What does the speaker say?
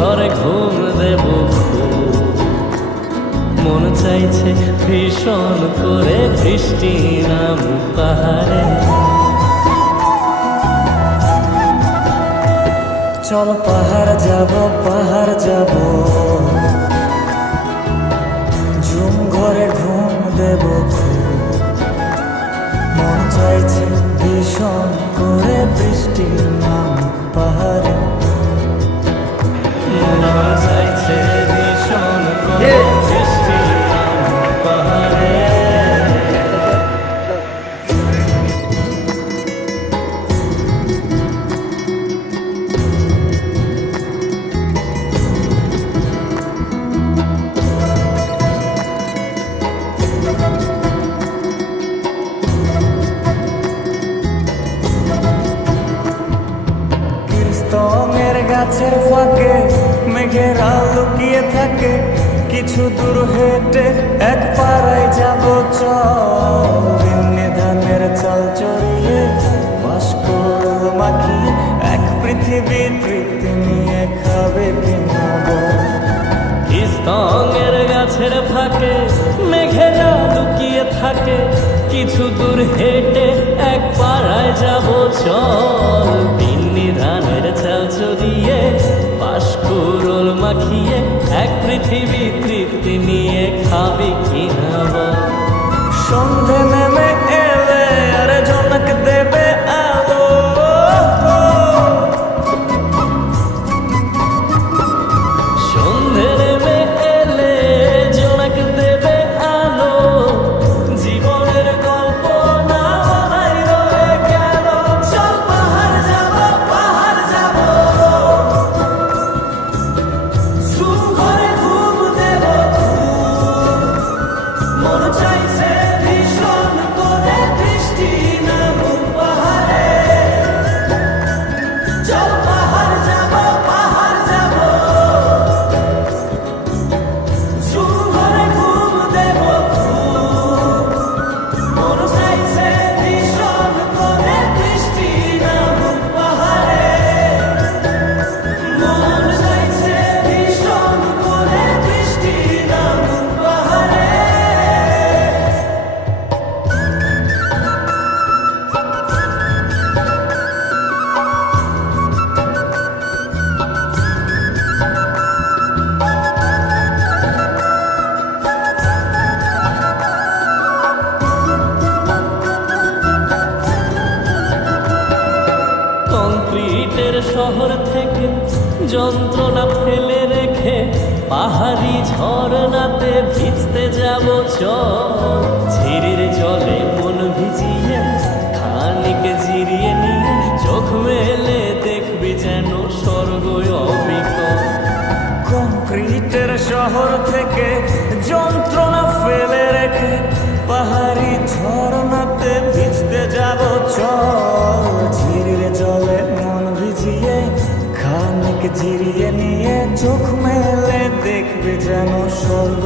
ঘরে ঘুম দেব খুব, মন চাইছে ভীষণ করে বৃষ্টি নামুক পাহাড়ে। চল পাহাড় যাব, ঝুম ঘরে ঘুম দেব খুব, মন চাইছে ভীষণ করে বৃষ্টি নামুক পাহাড়ে। মন চাইছে ভীষণ করে বৃষ্টি নামুক পাহাড়ে। কীর্তনের গাছের ফাঁকে মেঘেরা লুকিয়ে থাকে, কিছু দূর হেঁটে এক পাড়ায় যাব চল। এমনি ধানের চাল চড়িয়ে বাষ্কর মাখিয়ে এক পৃথিবী তৃপ্তি নিয়ে খাবে কিনা বল। কীর্তনের গাছের ফাঁকে মেঘেরা লুকিয়ে থাকে, কিছু দূর হেঁটে এক পাড়ায় যাব চল। পিন্নি ধানের চাল চড়িয়ে বাষ্কুরল মাখিয়ে এক পৃথিবী তৃপ্তি নিয়ে খাবি কিনা বল। সন্ধে নেমে এলে আর জনক দেবে আলো, সন্ধে নেমে এলে জোনাক দেবে আলো, জীবনের গল্প না বলাই রয়ে গেল। চল পাহাড় যাব, ঝুম ঘরে ঘুম দেব খুব, মন চাইছে ভীষণ করে বৃষ্টি নামুক পাহাড়ে। চল পাহাড় যাব, ঝুম ঘরে ঘুম দেব খুব, মন চাইছে ভীষণ করে বৃষ্টি নামুক পাহাড়ে। মন চাইছে ভীষণ করে বৃষ্টি নামুক পাহাড়ে। কংক্রিটের শহর থেকে যন্ত্রণা ফেলে রেখে পাহাড়ি ঝরনাতে ভিজতে যাব চল। ঝিরির জলে মন ভিজিয়ে খানিক জিরিয়ে নিয়ে চোখ মেলে দেখবি যেন স্বর্গ অবিকল। কংক্রিটের শহর থেকে যন্ত্রণা ফেলে রেখে পাহাড়ি ঝরনাতে ভিজতে যাব চল। ঝিরির জলে মন ভিজিয়ে খানিক জিরিয়ে নিয়ে চোখ মেলে দেখবে যেন স্বর্গ